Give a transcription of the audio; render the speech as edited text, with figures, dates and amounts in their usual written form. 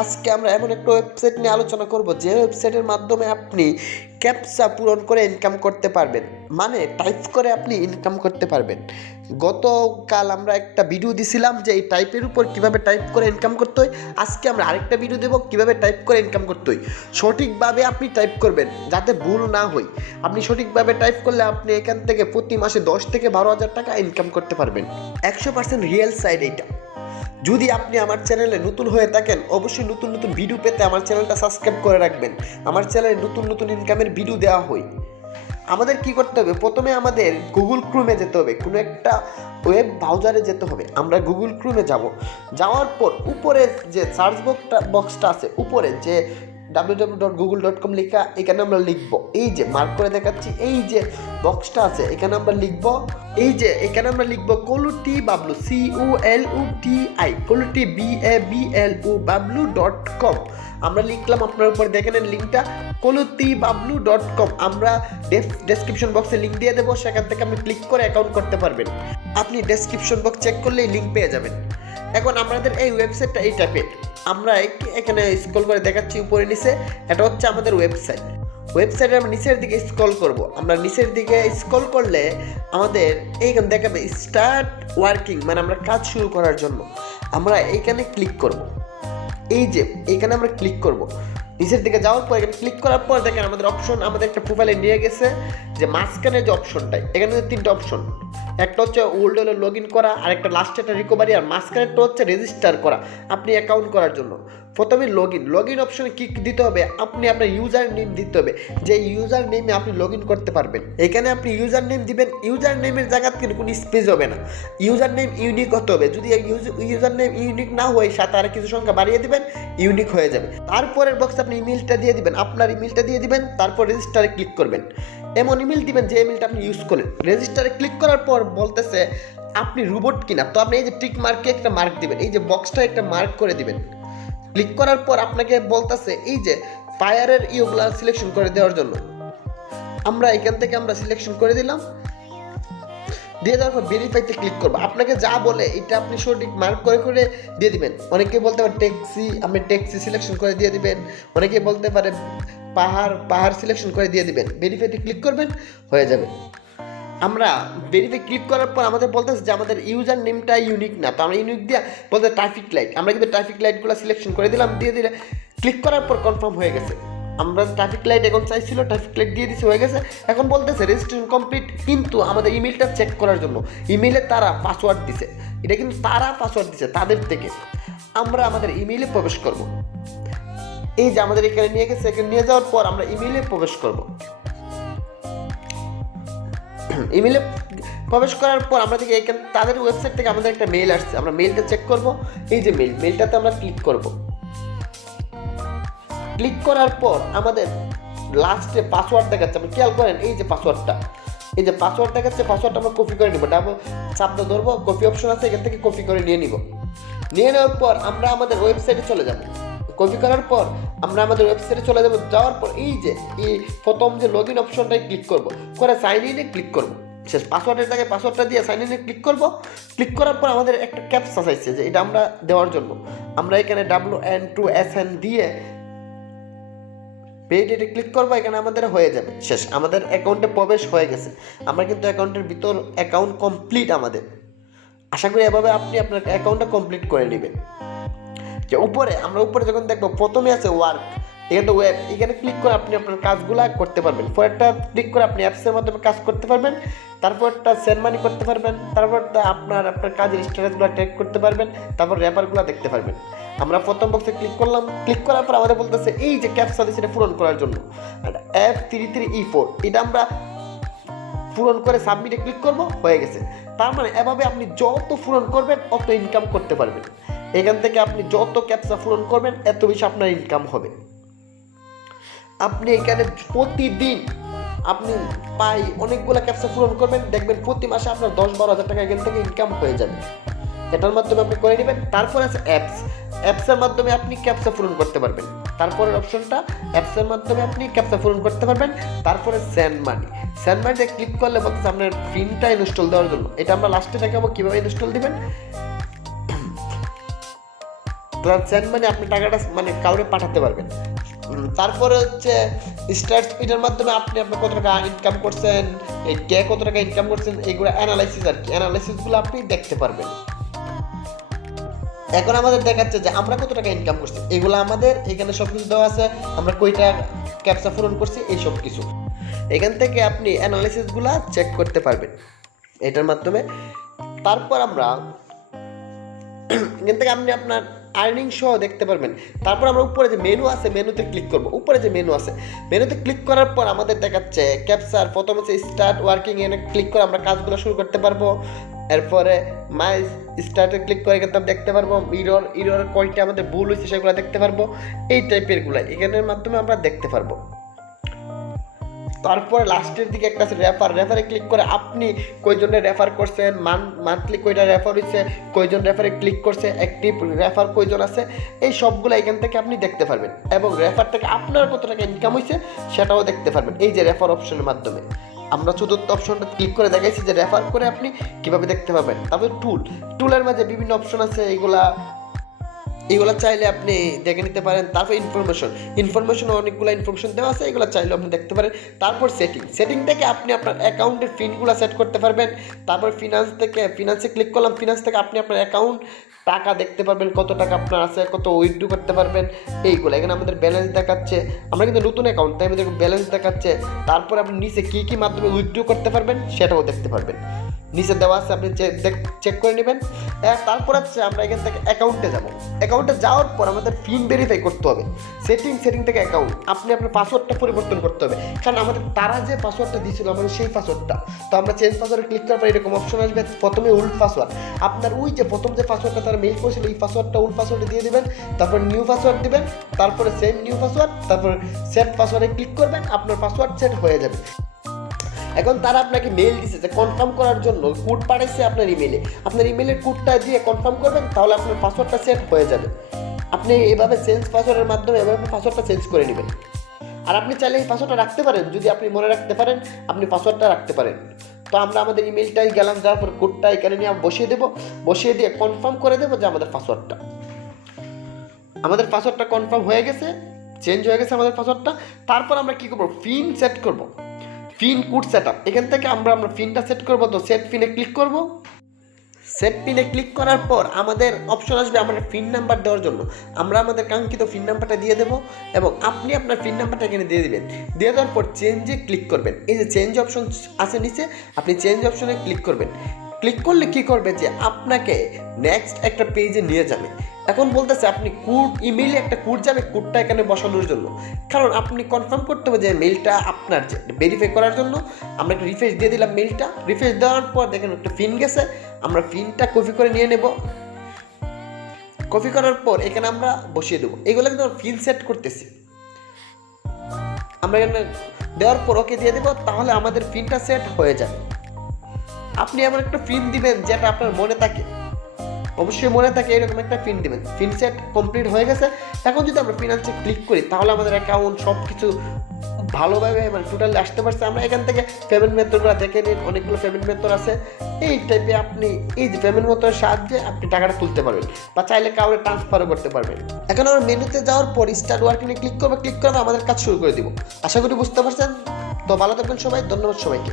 আজকে আমরা এমন একটা ওয়েবসাইট নিয়ে আলোচনা করব যে ওয়েবসাইটের মাধ্যমে আপনি ক্যাপচা পূরণ করে ইনকাম করতে পারবেন, মানে টাইপ করে আপনি ইনকাম করতে পারবেন। গতকাল আমরা একটা ভিডিও দিছিলাম যে এই টাইপের উপর কিভাবে টাইপ করে ইনকাম করতে হয়। আজকে আমরা আরেকটা ভিডিও দেবো কিভাবে টাইপ করে ইনকাম করতে হয়। সঠিকভাবে আপনি টাইপ করবেন যাতে ভুল না হয়। আপনি সঠিকভাবে টাইপ করলে আপনি এখান থেকে প্রতি মাসে 10 থেকে 12,000 টাকা ইনকাম করতে পারবেন। 100% রিয়েল সাইড এইটা। যদি আপনি আমার চ্যানেলে নতুন হয়ে থাকেন, অবশ্যই নতুন নতুন ভিডিও পেতে আমার চ্যানেলটা সাবস্ক্রাইব করে রাখবেন। আমার চ্যানেলে নতুন নতুন ইনকামের ভিডিও দেওয়া হয়। আমাদের কি করতে হবে, প্রথমে আমাদের গুগল ক্রোমে যেতে হবে, কোনো একটা ওয়েব ব্রাউজারে যেতে হবে। আমরা গুগল ক্রোমে যাওয়ার পর উপরে যে সার্চ বক্সটা আছে, উপরে যে www.google.com লেখা, এখানে আমরা লিখবো, এই যে মার্ক করে দেখাচ্ছি, এই যে বক্সটা আছে এখানে আমরা লিখবো, এখানে আমরা লিখবো Kolotibablo COLOTI kolotibablo.com। আমরা লিখলাম, আপনার উপরে দেখেন লিঙ্কটা kolotibablo.com। আমরা ডেসক্রিপশন বক্সে লিঙ্ক দিয়ে দেবো, সেখান থেকে আপনি ক্লিক করে অ্যাকাউন্ট করতে পারবেন। আপনি ডেসক্রিপশন বক্স চেক করলেই লিঙ্ক পেয়ে যাবেন। এখন আমাদের এই ওয়েবসাইটটা এই টাইপের, আমরা এখানে স্ক্রল করে দেখাচ্ছি উপরে নিচে, এটা হচ্ছে আমাদের ওয়েবসাইটে আমরা নিচের দিকে স্ক্রল করব। আমরা নিচের দিকে স্ক্রল করলে আমাদের এইখানে দেখাবে স্টার্ট ওয়ার্কিং, মানে আমরা কাজ শুরু করার জন্য আমরা এইখানে ক্লিক করব। এই যে এইখানে আমরা ক্লিক করব, নিচের দিকে যাওয়ার পর এখানে ক্লিক করার পর দেখেন আমাদের অপশন আমাদের একটা প্রোফাইলে নিয়ে গেছে। যে মাঝখানে যে অপশনটাই, এখানে 3টা অপশন, একটা হচ্ছে ওল্ড হলে লগ ইন করা, আর একটা লাস্টে একটা রিকভারি, আর মাঝখানেরটা হচ্ছে রেজিস্টার করা আপনি অ্যাকাউন্ট করার জন্য। প্রথমে লগ ইন অপশনে কি দিতে হবে, আপনি আপনার ইউজার নেম দিতে হবে, যে ইউজার নেমে আপনি লগ ইন করতে পারবেন। এখানে আপনি ইউজার নেম দিবেন, ইউজার নেমের জায়গাতে কিন্তু কোনো স্পেস হবে না, ইউজার নেম ইউনিক হতে হবে। যদি ইউজার নেম ইউনিক না হয়, সাথে আর কিছু সংখ্যা বাড়িয়ে দিবেন, ইউনিক হয়ে যাবে। তারপরের বক্সে আপনি ইমেলটা দিয়ে দিবেন, আপনার ইমেলটা দিয়ে দিবেন, তারপর রেজিস্টারে ক্লিক করবেন। এমন ইমেল দিবেন যে ইমেলটা আপনি ইউজ করেন। রেজিস্টারে ক্লিক করার পর বলতেছে আপনি রোবট কিনা, তো আপনি এই যে টিক মার্কে একটা মার্ক দিবেন, এই যে বক্সটা একটা মার্ক করে দিবেন। ক্লিক করার পর আপনাকে বলতেছে এই যে ফায়ারের ইউগুলা সিলেকশন করে দেওয়ার জন্য, আমরা এখান থেকে আমরা সিলেকশন করে দিলাম। দিয়ে দেওয়ার পর ভেরিফাইতে ক্লিক করবো। আপনাকে যা বলে এটা আপনি সঠিক মার্ক করে দিয়ে দিবেন। অনেকে বলতে পারে ট্যাক্সি, আপনি ট্যাক্সি সিলেকশন করে দিয়ে দিবেন। অনেকে বলতে পারে পাহাড় সিলেকশন করে দিয়ে দিবেন। ভেরিফাইতে ক্লিক করবেন, হয়ে যাবে। আমরা ভেরিফাই ক্লিক করার পর আমাদের বলতেছে যে আমাদের ইউজার নেমটা ইউনিক না, তো আমরা ইউনিক দিয়ে বলতে ট্রাফিক লাইট, আমরা কিন্তু ট্রাফিক লাইটগুলো সিলেকশন করে দিলাম। দিয়ে দিলে ক্লিক করার পর কনফার্ম হয়ে গেছে। আমরা ট্রাফিক লাইট এখন চাইছিল, ট্রাফিক লাইট দিয়ে দিছি, হয়ে গেছে। এখন বলতেছে রেজিস্ট্রেশন কমপ্লিট, কিন্তু আমাদের ইমেলটা চেক করার জন্য ইমেলে তারা পাসওয়ার্ড দিছে, এটা কিন্তু তারা পাসওয়ার্ড দিছে তাদের থেকে। আমরা আমাদের ইমেইলে প্রবেশ করব। এই যে আমাদের এখানে নিয়ে গেছে, এখানে নিয়ে যাওয়ার পর আমরা ইমেইলে প্রবেশ করব। ইমেইলে প্রবেশ করার পর আমরা দেখি এখানে তাদের ওয়েবসাইট থেকে আমাদের একটা মেইল আসছে, আমরা মেইলটা চেক করব। এই যে মেইলটাতে আমরা ক্লিক করব। ক্লিক করার পর আমাদের লাস্টে পাসওয়ার্ড দেখাচ্ছে, আপনি খেয়াল করেন এই যে পাসওয়ার্ডটা, এই যে পাসওয়ার্ড দেখাচ্ছে, পাসওয়ার্ডটা আমরা কপি করে নিব। চাপটা ধরবো, কপি অপশন আছে, এখান থেকে কপি করে নিয়ে নিব। নিয়ে নেওয়ার পর আমরা আমাদের ওয়েবসাইটে চলে যাব। কপি করার পর আমরা আমাদের ওয়েবসাইটে চলে যাব। যাওয়ার পর এই যে প্রথম যে লগ ইন অপশনটাই ক্লিক করব, করে সাইন ইনে ক্লিক করব। শেষ পাসওয়ার্ডের জায়গায় পাসওয়ার্ডটা দিয়ে সাইন ইনে ক্লিক করব। ক্লিক করার পর আমাদের একটা ক্যাপচা চাইছে, যে এটা আমরা দেওয়ার জন্য আমরা এখানে WN2SN দিয়ে পেড এটা ক্লিক করবো। এখানে আমাদের হয়ে যাবে, শেষ, আমাদের অ্যাকাউন্টে প্রবেশ হয়ে গেছে। আমরা কিন্তু অ্যাকাউন্টের ভিতর অ্যাকাউন্ট কমপ্লিট আমাদের। আশা করি এভাবে আপনি আপনার অ্যাকাউন্টটা কমপ্লিট করে নেবেন। যে আমরা উপরে যখন দেখবো প্রথমে আছে ওয়ার্ক, এখানে ওয়েব, এখানে ক্লিক করে আপনি আপনার কাজগুলো করতে পারবেন। পরেরটা ক্লিক করে আপনি অ্যাপসের মাধ্যমে কাজ করতে পারবেন। তারপরটা সেন্ড মানি করতে পারবেন। তারপরটা আপনার কাজের স্ট্যাটাসগুলো ট্র্যাক করতে পারবেন। তারপর র্যাপারগুলো দেখতে পারবেন। আমরা প্রথম বক্সে ক্লিক করলাম। ক্লিক করার পর আমাদের বলতেছে এই যে ক্যাপচা দিচ্ছে এটা পূরণ করার জন্য F33E4, এটা আমরা পূরণ করে সাবমিটে ক্লিক করব, হয়ে গেছে। তার মানে এভাবে আপনি যত পূরণ করবেন অত ইনকাম করতে পারবেন। এখান থেকে আপনি যত ক্যাপচা পূরণ করবেন এত বেশি আপনার ইনকাম হবে। আপনি এখানে প্রতিদিন আপনি অনেকগুলো ক্যাপচা পূরণ করবেন, দেখবেন প্রতি মাসে আপনার 10-12 হাজার টাকা এখান থেকে ইনকাম হয়ে যাবে। এটার মাধ্যমে আপনি করে নেবেন। তারপর আছে অ্যাপসের মাধ্যমে আপনি ক্যাপচা পূরণ করতে পারবেন। তারপরের অপশনটা অ্যাপসের মাধ্যমে আপনি ক্যাপচা পূরণ করতে পারবেন। তারপরে সেন্ড মানিতে ক্লিক করলে বলতেছে আপনার পিনটা ইনস্টল দেওয়ার জন্য। এটা আমরা লাস্টে দেখাবো কীভাবে ইনস্টল দিবেন। সেন্ড মানি আপনি টাকাটা মানে কাউরে পাঠাতে পারবেন। তারপরে হচ্ছে স্টার্ট স্পিডের মাধ্যমে আপনি আপনার কত টাকা ইনকাম করছেন, কে কত টাকা ইনকাম করছেন, এইগুলো অ্যানালাইসিস আর কি, অ্যানালাইসিসগুলো আপনি দেখতে পারবেন। এখন আমাদের দেখাচ্ছে যে আমরা কত টাকা ইনকাম করছি, এগুলো আমাদের এখানে সব কিছু দেওয়া আছে, আমরা কয়টা ক্যাপচা পূরণ করছি এই সব কিছু। এখান থেকে আপনি অ্যানালাইসিসগুলো চেক করতে পারবেন এটার মাধ্যমে। তারপর আমরা এখান থেকে আপনি আপনার আর্নিং সহ দেখতে পারবেন। তারপর আমরা উপরে যে মেনু আছে মেনুতে ক্লিক করব। উপরে যে মেনু আছে মেনুতে ক্লিক করার পর আমাদের দেখাচ্ছে ক্যাপচার, প্রথম হচ্ছে স্টার্ট ওয়ার্কিং, এখানে ক্লিক করে আমরা কাজগুলো শুরু করতে পারবো। এরপরে মাই স্টার্টে ক্লিক করে কিন্তু আমরা দেখতে পারবো ইরর কয়টা আমাদের ভুল হয়েছে সেগুলো দেখতে পারবো। এই টাইপেরগুলো এখানের মাধ্যমে আমরা দেখতে পারবো। তারপরে লাস্টের দিকে একটা আছে রেফারে ক্লিক করে আপনি কয়জনের রেফার করছেন, মান্থলি কয়টা রেফার হয়েছে, কয়জন রেফারে ক্লিক করছে, অ্যাক্টিভ রেফার কয়জন আছে, এই সবগুলো এখান থেকে আপনি দেখতে পারবেন। এবং রেফার থেকে আপনার কত টাকা ইনকাম হয়েছে সেটাও দেখতে পারবেন এই যে রেফার অপশনের মাধ্যমে। আমরা চতুর্থ অপশনটা ক্লিক করে দেখাইছি যে রেফার করে আপনি কীভাবে দেখতে পাবেন। তারপরে টুলের মাঝে বিভিন্ন অপশন আছে, এগুলো চাইলে আপনি দেখে নিতে পারেন। তারপর ইনফরমেশন অনেকগুলো ইনফরমেশন দেওয়া আছে, এগুলো চাইলে আপনি দেখতে পারেন। তারপর সেটিং থেকে আপনি আপনার অ্যাকাউন্টের পিনগুলো সেট করতে পারবেন। তারপর ফিনান্সে ক্লিক করলাম, ফিনান্স থেকে আপনি আপনার অ্যাকাউন্ট টাকা দেখতে পারবেন, কত টাকা আপনার আছে, কত উইথড্র করতে পারবেন এইগুলো। এখানে আমাদের ব্যালেন্স দেখাচ্ছে, আমরা কিন্তু নতুন অ্যাকাউন্ট তাই আমাদের ব্যালেন্স দেখাচ্ছে। তারপর আপনি নিচে কী মাধ্যমে উইথড্র করতে পারবেন সেটাও দেখতে পারবেন, নিচে দেওয়া আছে, আপনি চেক করে নেবেন। তারপর হচ্ছে আমরা এখান থেকে অ্যাকাউন্টে যাওয়ার পর আমাদের পিন ভেরিফাই করতে হবে। সেটিং থেকে অ্যাকাউন্ট আপনি আপনার পাসওয়ার্ডটা পরিবর্তন করতে হবে, কারণ আমাদের তারা যে পাসওয়ার্ডটা দিয়েছিল আমাদের সেই পাসওয়ার্ডটা, তো আমরা চেঞ্জ পাসওয়ার্ডে ক্লিক করার পর এরকম অপশন আসবে। প্রথমে ওল্ড পাসওয়ার্ড, আপনার ওই যে প্রথম যে পাসওয়ার্ডটা তারা মেল করেছিল এই পাসওয়ার্ডটা ওল্ড পাসওয়ার্ডে দিয়ে দেবেন। তারপর নিউ পাসওয়ার্ড দিবেন, তারপরে সেম নিউ পাসওয়ার্ড, তারপর সেট পাসওয়ার্ডে ক্লিক করবেন, আপনার পাসওয়ার্ড সেট হয়ে যাবে। এখন তারা আপনাকে মেল দিচ্ছে যে কনফার্ম করার জন্য কোড পাঠাইছে আপনার ইমেলের কোডটা দিয়ে কনফার্ম করবেন, তাহলে আপনার পাসওয়ার্ডটা সেট হয়ে যাবে। আপনি এভাবে চেঞ্জ পাসওয়ার্ডের মাধ্যমে এভাবে পাসওয়ার্ডটা চেঞ্জ করে নেবেন। আর আপনি চাইলে এই পাসওয়ার্ডটা রাখতে পারেন, যদি আপনি মনে রাখতে পারেন আপনি পাসওয়ার্ডটা রাখতে পারেন। তো আমরা আমাদের ইমেলটাই গেলাম, যাওয়ার পর কোডটা এখানে নিয়ে বসিয়ে দিয়ে কনফার্ম করে দেবো যে আমাদের পাসওয়ার্ডটা কনফার্ম হয়ে গেছে, চেঞ্জ হয়ে গেছে আমাদের পাসওয়ার্ডটা। তারপর আমরা কী করবো, পিন সেট করবো, পিন কোড সেট আপ। এখান থেকে আমরা পিনটা সেট করবো, তো সেট পিনে ক্লিক করবো। সেট পিনে ক্লিক করার পর আমাদের অপশন আসবে আমাদের পিন নাম্বার দেওয়ার জন্য। আমরা আমাদের কাঙ্ক্ষিত পিন নাম্বারটা দিয়ে দেবো এবং আপনি আপনার পিন নাম্বারটা এখানে দিয়ে দেবেন। দিয়ে দেওয়ার পর চেঞ্জে ক্লিক করবেন। এই যে চেঞ্জ অপশন আছে নিচে, আপনি চেঞ্জ অপশনে ক্লিক করবেন। ক্লিক করলে কী করবে যে আপনাকে নেক্সট একটা পেজে নিয়ে যাবে। এখন বলতেছে আপনি ইমেইলে একটা কোড যাবে, কোডটা এখানে বসানোর জন্য, কারণ আপনি কনফার্ম করতে হবে যে মেইলটা আপনার, যে ভেরিফাই করার জন্য আমরা একটা রিফ্রেশ দিয়ে দিলাম মেইলটা। রিফ্রেশ দেওয়ার পর দেখেন একটা পিন গেছে, আমরা পিনটা কপি করে নিয়ে নেব। কপি করার পর এখানে আমরা বসিয়ে দেবো। এগুলো কিন্তু আমরা পিন সেট করতেছি, আমরা এখানে দেওয়ার পর ওকে দিয়ে দেবো, তাহলে আমাদের পিনটা সেট হয়ে যাবে। আপনি এমন একটা পিন দিবেন যেটা আপনার মনে থাকে, অবশ্যই মনে থাকে এরকম একটা পিন দিবেন। পিন সেট কমপ্লিট হয়ে গেছে। এখন যদি আমরা ফিনান্সে ক্লিক করি তাহলে আমাদের অ্যাকাউন্ট সব কিছু ভালোভাবে মানে টোটালি আসতে পারছে। আমরা এখান থেকে পেমেন্ট মেথডগুলো দেখে নিন, অনেকগুলো পেমেন্ট মেথড আছে। এই টাইপে আপনি এই যে পেমেন্ট মেথডের সাহায্যে আপনি টাকাটা তুলতে পারবেন বা চাইলে কাউকে ট্রান্সফারও করতে পারবেন। এখন আমরা মেনুতে যাওয়ার পর স্টার্ট ওয়ার্কিংয়ে ক্লিক করে আমাদের কাজ শুরু করে দিব। আশা করি বুঝতে পারছেন। তো ভালো থাকবেন সবাই, ধন্যবাদ সবাইকে।